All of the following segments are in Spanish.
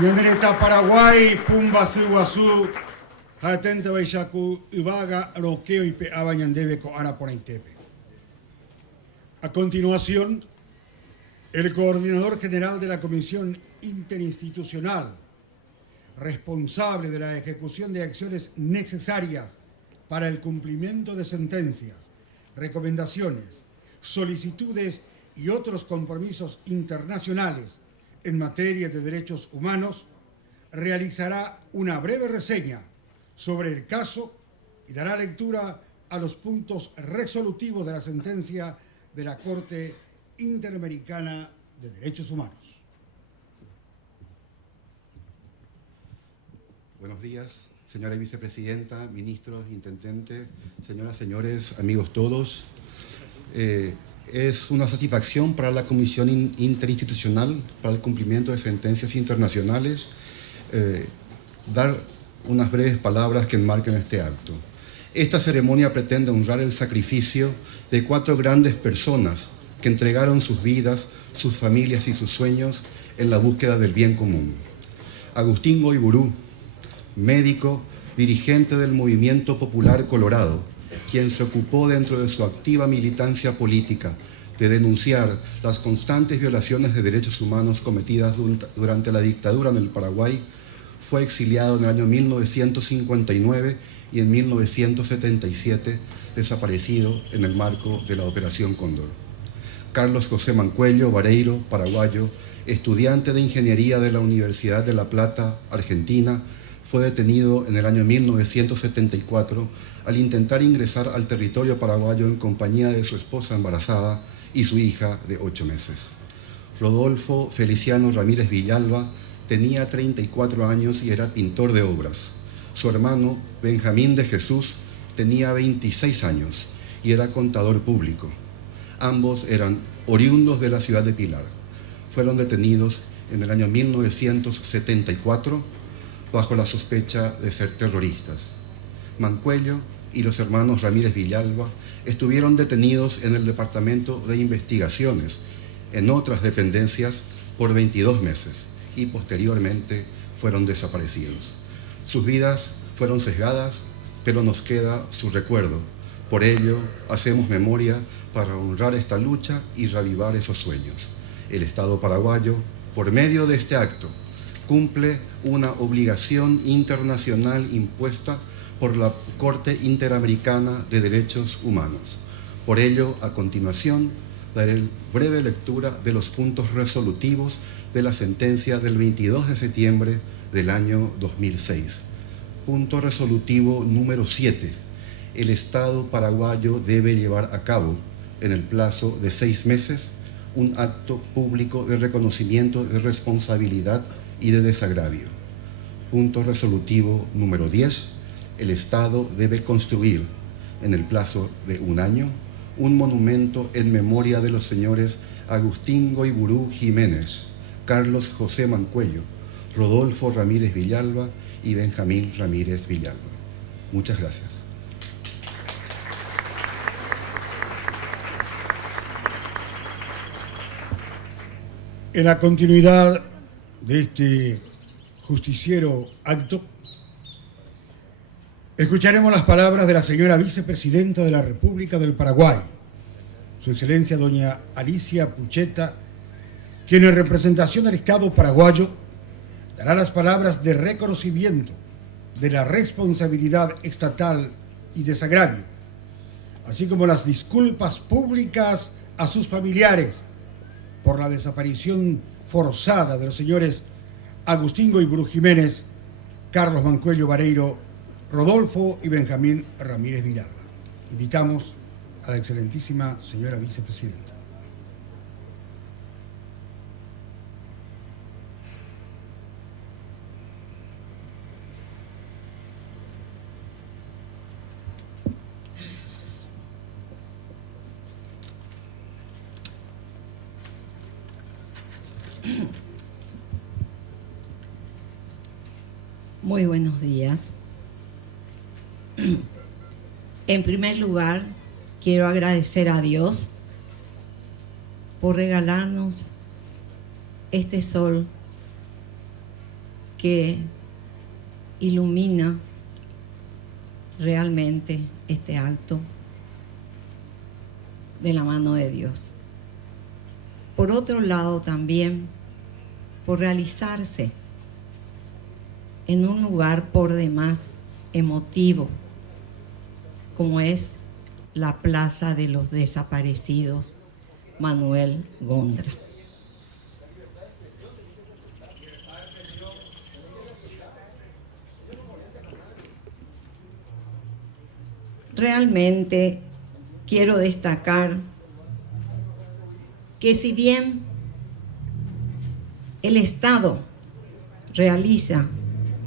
Ñandereta Paraguay, Pumba Suguazú, Atenta Baishaku, Ubaga, Roqueo y Peaba Ñandebe con Araponaitepe. A continuación, el coordinador general de la Comisión Interinstitucional, responsable de la ejecución de acciones necesarias para el cumplimiento de sentencias, recomendaciones, solicitudes y otros compromisos internacionales en materia de derechos humanos, realizará una breve reseña sobre el caso y dará lectura a los puntos resolutivos de la sentencia de la Corte Interamericana de Derechos Humanos. Buenos días, señora vicepresidenta, ministros, intendentes, señoras, señores, amigos todos. Es una satisfacción para la Comisión Interinstitucional para el Cumplimiento de Sentencias Internacionales dar unas breves palabras que enmarquen este acto. Esta ceremonia pretende honrar el sacrificio de 4 grandes personas que entregaron sus vidas, sus familias y sus sueños en la búsqueda del bien común. Agustín Goiburú, médico, dirigente del Movimiento Popular Colorado, quien se ocupó dentro de su activa militancia política de denunciar las constantes violaciones de derechos humanos cometidas durante la dictadura en el Paraguay, fue exiliado en el año 1959 y en 1977 desaparecido en el marco de la Operación Cóndor. Carlos José Mancuello Vareiro, paraguayo, estudiante de Ingeniería de la Universidad de La Plata, Argentina, fue detenido en el año 1974 al intentar ingresar al territorio paraguayo en compañía de su esposa embarazada y su hija de 8 meses. Rodolfo Feliciano Ramírez Villalba tenía 34 años y era pintor de obras. Su hermano, Benjamín de Jesús, tenía 26 años y era contador público. Ambos eran oriundos de la ciudad de Pilar. Fueron detenidos en el año 1974 bajo la sospecha de ser terroristas. Mancuello y los hermanos Ramírez Villalba estuvieron detenidos en el Departamento de Investigaciones, en otras dependencias, por 22 meses y posteriormente fueron desaparecidos. Sus vidas fueron sesgadas, pero nos queda su recuerdo. Por ello, hacemos memoria para honrar esta lucha y reavivar esos sueños. El Estado paraguayo, por medio de este acto, cumple una obligación internacional impuesta por la Corte Interamericana de Derechos Humanos. Por ello, a continuación, daré breve lectura de los puntos resolutivos de la sentencia del 22 de septiembre del año 2006. Punto resolutivo número 7. El Estado paraguayo debe llevar a cabo, en el plazo de 6 meses, un acto público de reconocimiento de responsabilidad y de desagravio. Punto resolutivo número 10. El Estado debe construir, en el plazo de 1 año, un monumento en memoria de los señores Agustín Goiburú Jiménez, Carlos José Mancuello, Rodolfo Ramírez Villalba y Benjamín Ramírez Villalba. Muchas gracias. En la continuidad de este justiciero acto, escucharemos las palabras de la señora vicepresidenta de la República del Paraguay, Su Excelencia doña Alicia Pucheta, quien en representación del Estado paraguayo dará las palabras de reconocimiento de la responsabilidad estatal y desagravio, así como las disculpas públicas a sus familiares por la desaparición forzada de los señores Agustín Goiburu Jiménez, Carlos Mancuello Vareiro, Rodolfo y Benjamín Ramírez Villalba. Invitamos a la excelentísima señora vicepresidenta. Muy buenos días. En primer lugar, quiero agradecer a Dios por regalarnos este sol que ilumina realmente este acto de la mano de Dios. Por otro lado, también por realizarse en un lugar por demás emotivo, como es la Plaza de los Desaparecidos Manuel Gondra. Realmente quiero destacar que si bien el Estado realiza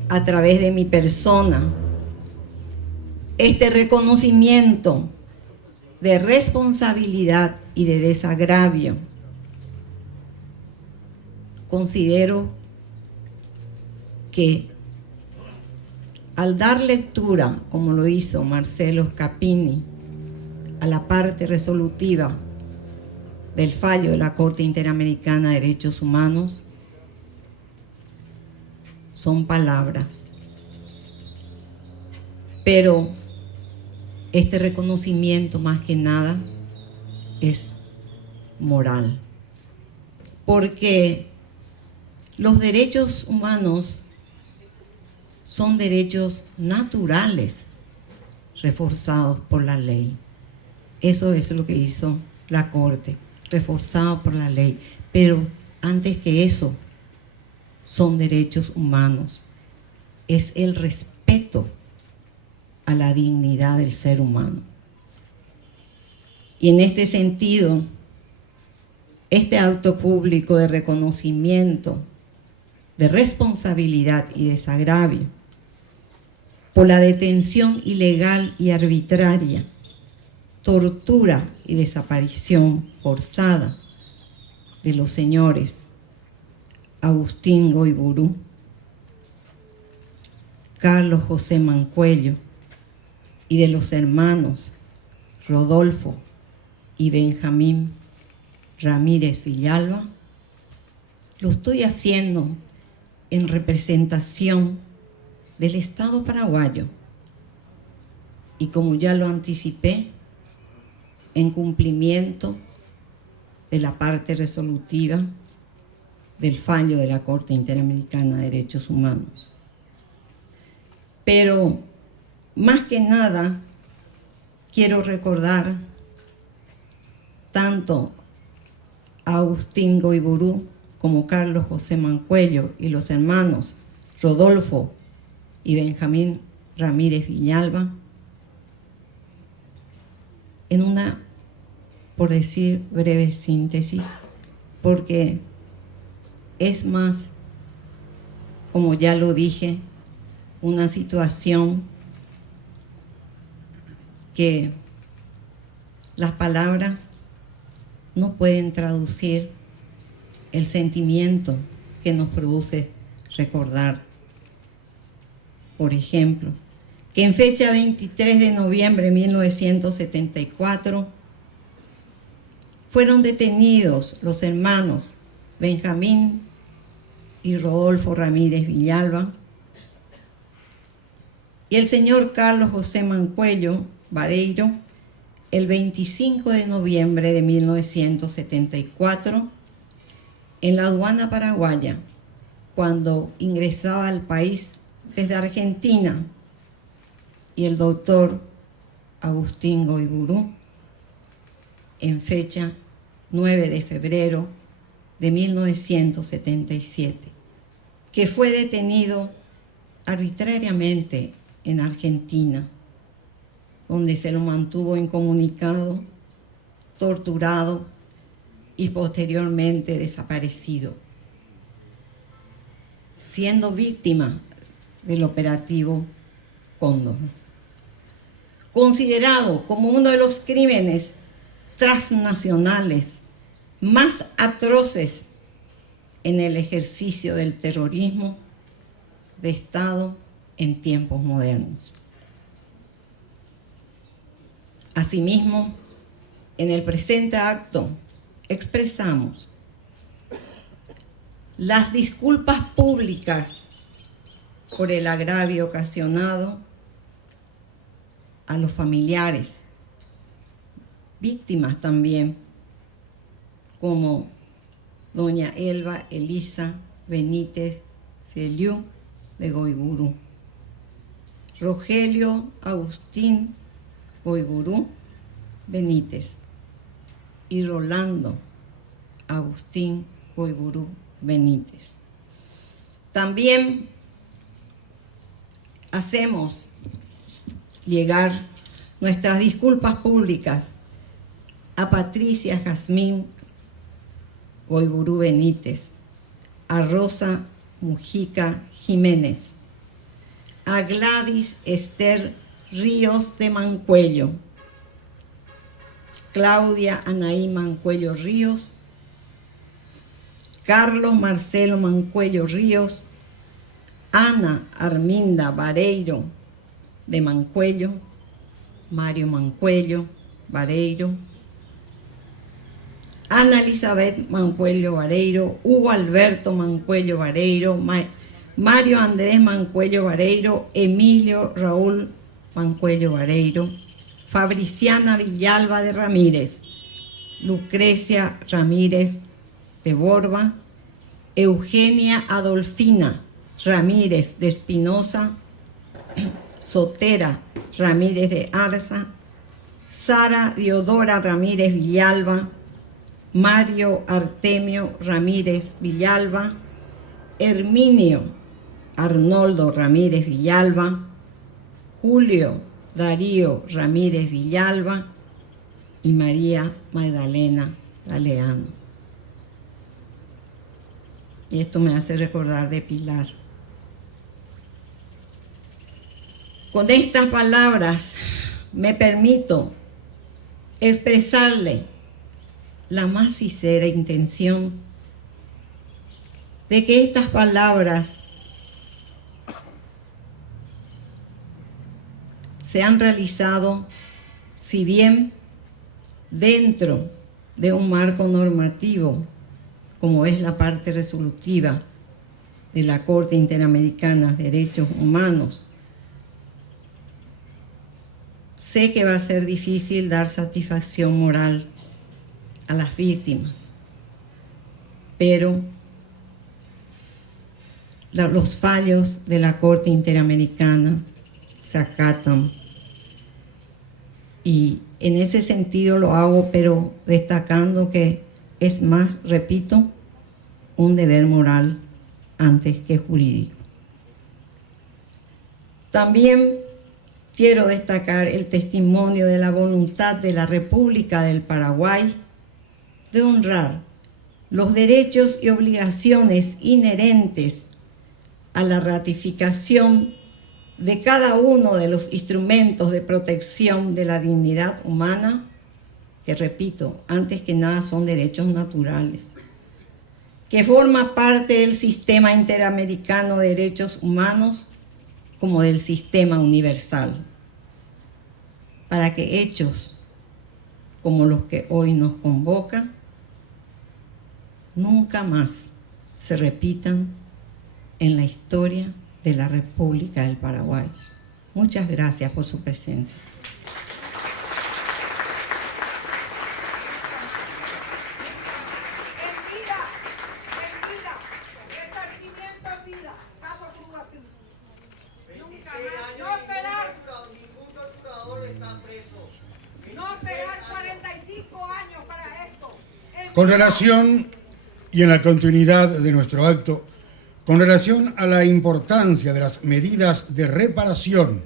a través de mi persona este reconocimiento de responsabilidad y de desagravio, considero que al dar lectura, como lo hizo Marcelo Scapini, a la parte resolutiva del fallo de la Corte Interamericana de Derechos Humanos, son palabras, pero este reconocimiento más que nada es moral, porque los derechos humanos son derechos naturales reforzados por la ley. Eso es lo que hizo la Corte, reforzado por la ley, pero antes que eso son derechos humanos, es el respeto a la dignidad del ser humano. Y en este sentido, este acto público de reconocimiento, de responsabilidad y desagravio por la detención ilegal y arbitraria, tortura y desaparición forzada de los señores Agustín Goiburu, Carlos José Mancuello y de los hermanos Rodolfo y Benjamín Ramírez Villalba, lo estoy haciendo en representación del Estado paraguayo y, como ya lo anticipé, en cumplimiento de la parte resolutiva del fallo de la Corte Interamericana de Derechos Humanos. Pero, más que nada, quiero recordar tanto a Agustín Goiburu como Carlos José Mancuello y los hermanos Rodolfo y Benjamín Ramírez Villalba en una, por decir, breve síntesis, porque es más, como ya lo dije, una situación que las palabras no pueden traducir el sentimiento que nos produce recordar. Por ejemplo, que en fecha 23 de noviembre de 1974 fueron detenidos los hermanos Benjamín y Rodolfo Ramírez Villalba, y el señor Carlos José Mancuello Vareiro, el 25 de noviembre de 1974, en la aduana paraguaya, cuando ingresaba al país desde Argentina, y el doctor Agustín Goiburú, en fecha 9 de febrero de 1977, que fue detenido arbitrariamente en Argentina, donde se lo mantuvo incomunicado, torturado y posteriormente desaparecido, siendo víctima del operativo Cóndor, considerado como uno de los crímenes transnacionales más atroces en el ejercicio del terrorismo de Estado en tiempos modernos. Asimismo, en el presente acto expresamos las disculpas públicas por el agravio ocasionado a los familiares, víctimas también, como doña Elba Elisa Benítez Feliú de Goiburú, Rogelio Agustín Goiburú Benítez y Rolando Agustín Goiburú Benítez. También hacemos llegar nuestras disculpas públicas a Patricia Jazmín Goiburú Benítez, a Rosa Mujica Jiménez, a Gladys Esther Ríos de Mancuello, Claudia Anaí Mancuello Ríos, Carlos Marcelo Mancuello Ríos, Ana Arminda Vareiro de Mancuello, Mario Mancuello Vareiro, Ana Elizabeth Mancuello Vareiro, Hugo Alberto Mancuello Vareiro, Mario Andrés Mancuello Vareiro, Emilio Raúl Mancuello Vareiro, Fabriciana Villalba de Ramírez, Lucrecia Ramírez de Borba, Eugenia Adolfina Ramírez de Espinosa, Sotera Ramírez de Arza, Sara Diodora Ramírez Villalba, Mario Artemio Ramírez Villalba, Herminio Arnoldo Ramírez Villalba, Julio Darío Ramírez Villalba y María Magdalena Galeano. Y esto me hace recordar de Pilar. Con estas palabras me permito expresarle la más sincera intención de que estas palabras se han realizado, si bien dentro de un marco normativo, como es la parte resolutiva de la Corte Interamericana de Derechos Humanos, sé que va a ser difícil dar satisfacción moral a las víctimas, pero los fallos de la Corte Interamericana se acatan, y en ese sentido lo hago, pero destacando que es más, repito, un deber moral antes que jurídico. También quiero destacar el testimonio de la voluntad de la República del Paraguay de honrar los derechos y obligaciones inherentes a la ratificación de cada uno de los instrumentos de protección de la dignidad humana, que repito, antes que nada son derechos naturales, que forma parte del Sistema Interamericano de Derechos Humanos como del sistema universal, para que hechos como los que hoy nos convocan nunca más se repitan en la historia de la República del Paraguay. Muchas gracias por su presencia. Con relación, y en la continuidad de nuestro acto, con relación a la importancia de las medidas de reparación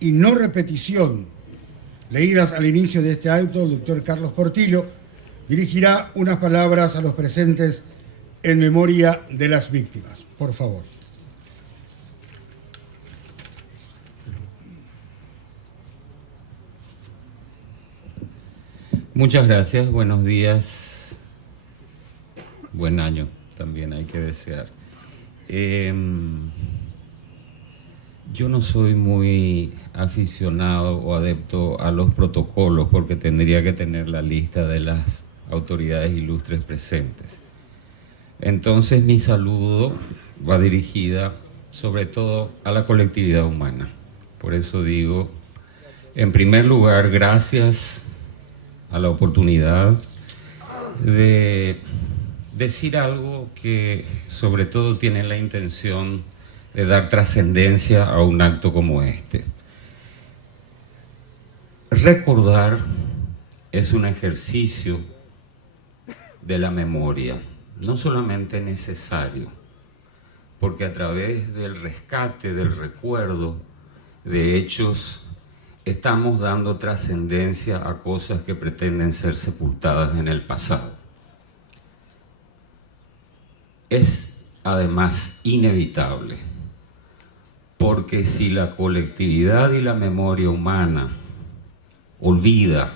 y no repetición leídas al inicio de este acto, el doctor Carlos Portillo dirigirá unas palabras a los presentes en memoria de las víctimas. Por favor. Muchas gracias, buenos días. Buen año también hay que desear. Yo no soy muy aficionado o adepto a los protocolos porque tendría que tener la lista de las autoridades ilustres presentes. Entonces mi saludo va dirigida sobre todo a la colectividad humana. Por eso digo, en primer lugar, gracias a la oportunidad de decir algo que sobre todo tiene la intención de dar trascendencia a un acto como este. Recordar es un ejercicio de la memoria, no solamente necesario, porque a través del rescate, del recuerdo de hechos, estamos dando trascendencia a cosas que pretenden ser sepultadas en el pasado. Es además inevitable, porque si la colectividad y la memoria humana olvida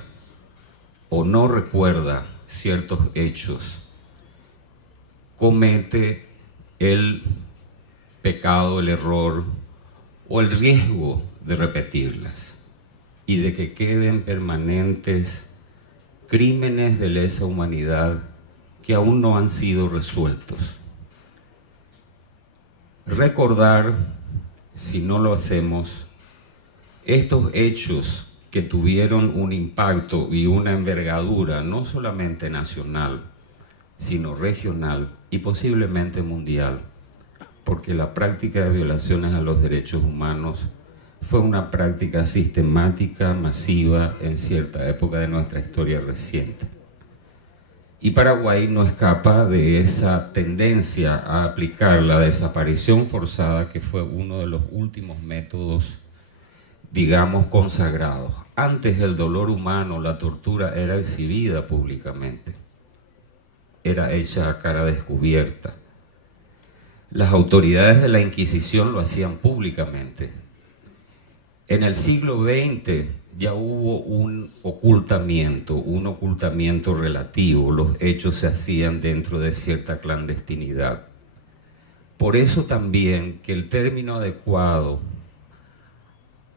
o no recuerda ciertos hechos, comete el pecado, el error o el riesgo de repetirlas y de que queden permanentes crímenes de lesa humanidad que aún no han sido resueltos. Recordar, si no lo hacemos, estos hechos que tuvieron un impacto y una envergadura no solamente nacional, sino regional y posiblemente mundial, porque la práctica de violaciones a los derechos humanos fue una práctica sistemática, masiva, en cierta época de nuestra historia reciente. Y Paraguay no escapa de esa tendencia a aplicar la desaparición forzada, que fue uno de los últimos métodos, digamos, consagrados. Antes el dolor humano, la tortura, era exhibida públicamente, era hecha a cara descubierta. Las autoridades de la Inquisición lo hacían públicamente. En el siglo XX ya hubo un ocultamiento relativo. Los hechos se hacían dentro de cierta clandestinidad. Por eso también que el término adecuado,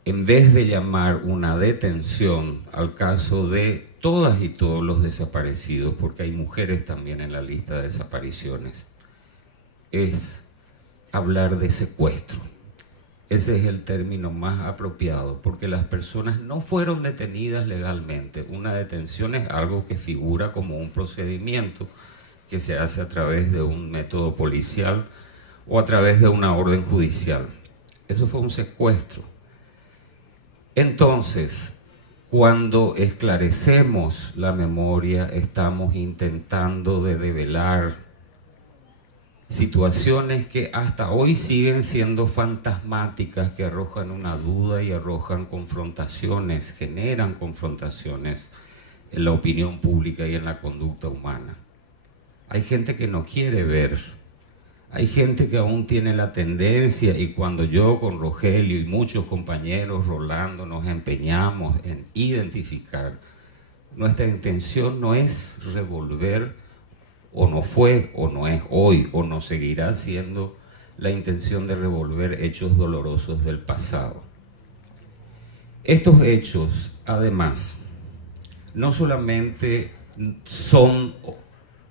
en vez de llamar una detención al caso de todas y todos los desaparecidos, porque hay mujeres también en la lista de desapariciones, es hablar de secuestro. Ese es el término más apropiado, porque las personas no fueron detenidas legalmente. Una detención es algo que figura como un procedimiento que se hace a través de un método policial o a través de una orden judicial. Eso fue un secuestro. Entonces, cuando esclarecemos la memoria, estamos intentando de develar situaciones que hasta hoy siguen siendo fantasmáticas, que arrojan una duda y arrojan confrontaciones, generan confrontaciones en la opinión pública y en la conducta humana. Hay gente que no quiere ver, hay gente que aún tiene la tendencia, y cuando yo con Rogelio y muchos compañeros, Rolando, nos empeñamos en identificar, nuestra intención no es revolver, o no fue, o no es hoy, o no seguirá siendo la intención de revolver hechos dolorosos del pasado. Estos hechos, además, no solamente son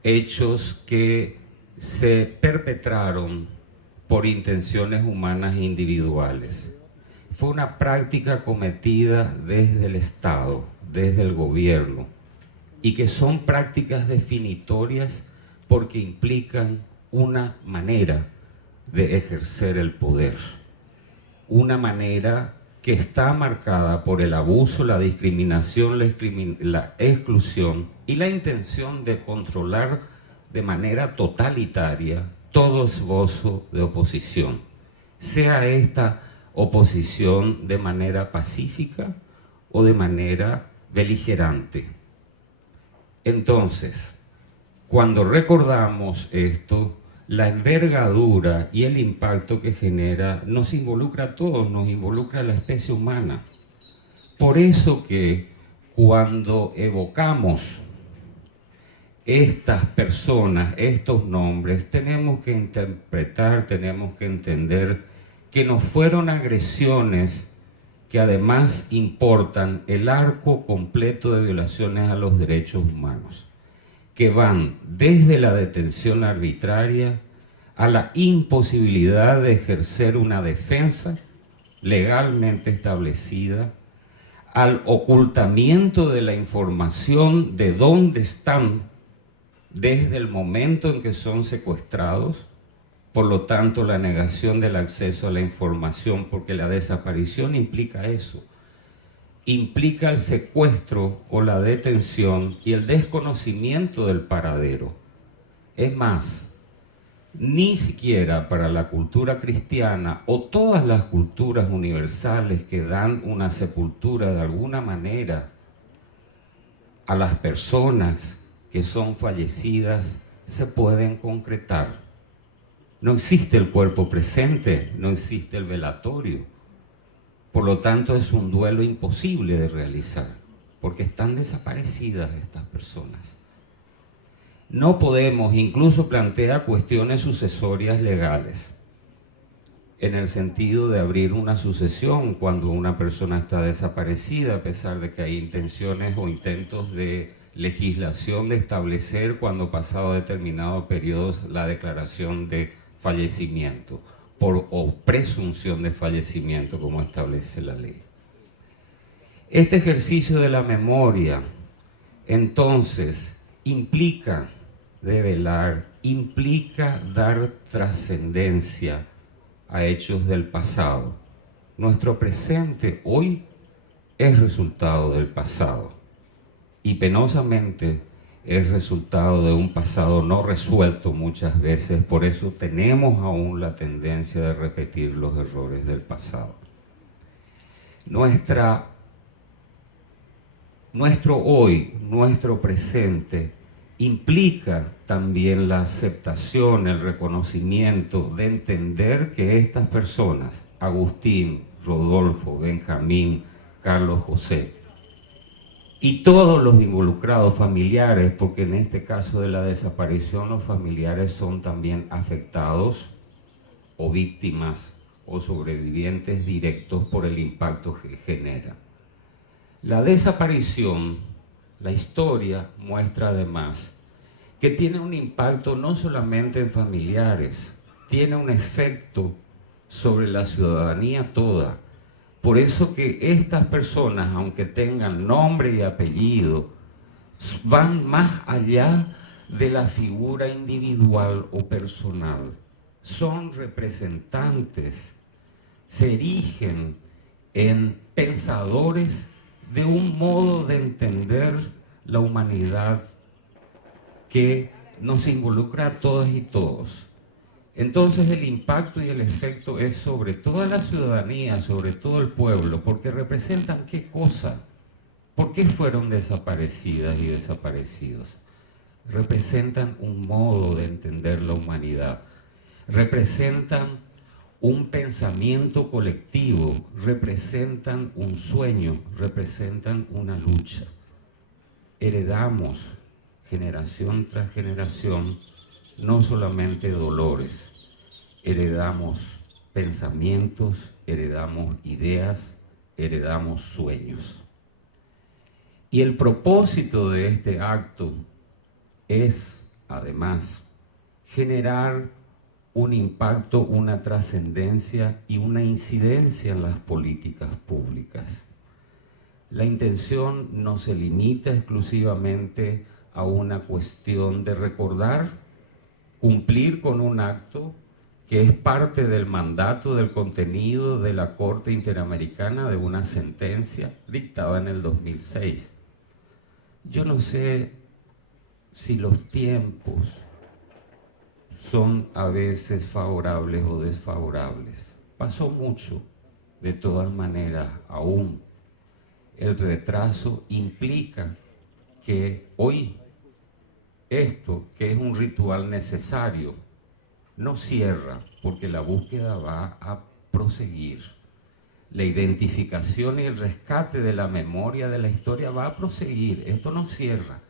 hechos que se perpetraron por intenciones humanas individuales. Fue una práctica cometida desde el Estado, desde el gobierno, y que son prácticas definitorias porque implican una manera de ejercer el poder, una manera que está marcada por el abuso, la discriminación, la exclusión y la intención de controlar de manera totalitaria todo esbozo de oposición, sea esta oposición de manera pacífica o de manera beligerante. Entonces, cuando recordamos esto, la envergadura y el impacto que genera nos involucra a todos, nos involucra a la especie humana. Por eso que cuando evocamos estas personas, estos nombres, tenemos que interpretar, tenemos que entender que no fueron agresiones que además importan el arco completo de violaciones a los derechos humanos, que van desde la detención arbitraria a la imposibilidad de ejercer una defensa legalmente establecida, al ocultamiento de la información de dónde están desde el momento en que son secuestrados, por lo tanto la negación del acceso a la información, porque la desaparición implica eso, implica el secuestro o la detención y el desconocimiento del paradero. Es más, ni siquiera para la cultura cristiana o todas las culturas universales que dan una sepultura de alguna manera a las personas que son fallecidas se pueden concretar. No existe el cuerpo presente, no existe el velatorio. Por lo tanto, es un duelo imposible de realizar, porque están desaparecidas estas personas. No podemos, incluso plantea cuestiones sucesorias legales, en el sentido de abrir una sucesión cuando una persona está desaparecida, a pesar de que hay intenciones o intentos de legislación de establecer cuando pasado determinado periodo la declaración de fallecimiento o presunción de fallecimiento, como establece la ley. Este ejercicio de la memoria, entonces, implica develar, implica dar trascendencia a hechos del pasado. Nuestro presente hoy es resultado del pasado y penosamente es resultado de un pasado no resuelto muchas veces, por eso tenemos aún la tendencia de repetir los errores del pasado. Nuestro hoy, nuestro presente, implica también la aceptación, el reconocimiento de entender que estas personas, Agustín, Rodolfo, Benjamín, Carlos José, y todos los involucrados familiares, porque en este caso de la desaparición los familiares son también afectados o víctimas o sobrevivientes directos por el impacto que genera. La desaparición, la historia muestra además que tiene un impacto no solamente en familiares, tiene un efecto sobre la ciudadanía toda. Por eso que estas personas, aunque tengan nombre y apellido, van más allá de la figura individual o personal. Son representantes, se erigen en pensadores de un modo de entender la humanidad que nos involucra a todas y todos. Entonces el impacto y el efecto es sobre toda la ciudadanía, sobre todo el pueblo, porque representan qué cosa, por qué fueron desaparecidas y desaparecidos. Representan un modo de entender la humanidad, representan un pensamiento colectivo, representan un sueño, representan una lucha. Heredamos generación tras generación no solamente dolores, heredamos pensamientos, heredamos ideas, heredamos sueños. Y el propósito de este acto es además, generar un impacto, una trascendencia y una incidencia en las políticas públicas. La intención no se limita exclusivamente a una cuestión de recordar, cumplir con un acto que es parte del mandato, del contenido de la Corte Interamericana, de una sentencia dictada en el 2006. Yo no sé si los tiempos son a veces favorables o desfavorables. Pasó mucho, de todas maneras, aún el retraso implica que hoy esto, que es un ritual necesario, no cierra, porque la búsqueda va a proseguir. La identificación y el rescate de la memoria de la historia va a proseguir. Esto no cierra.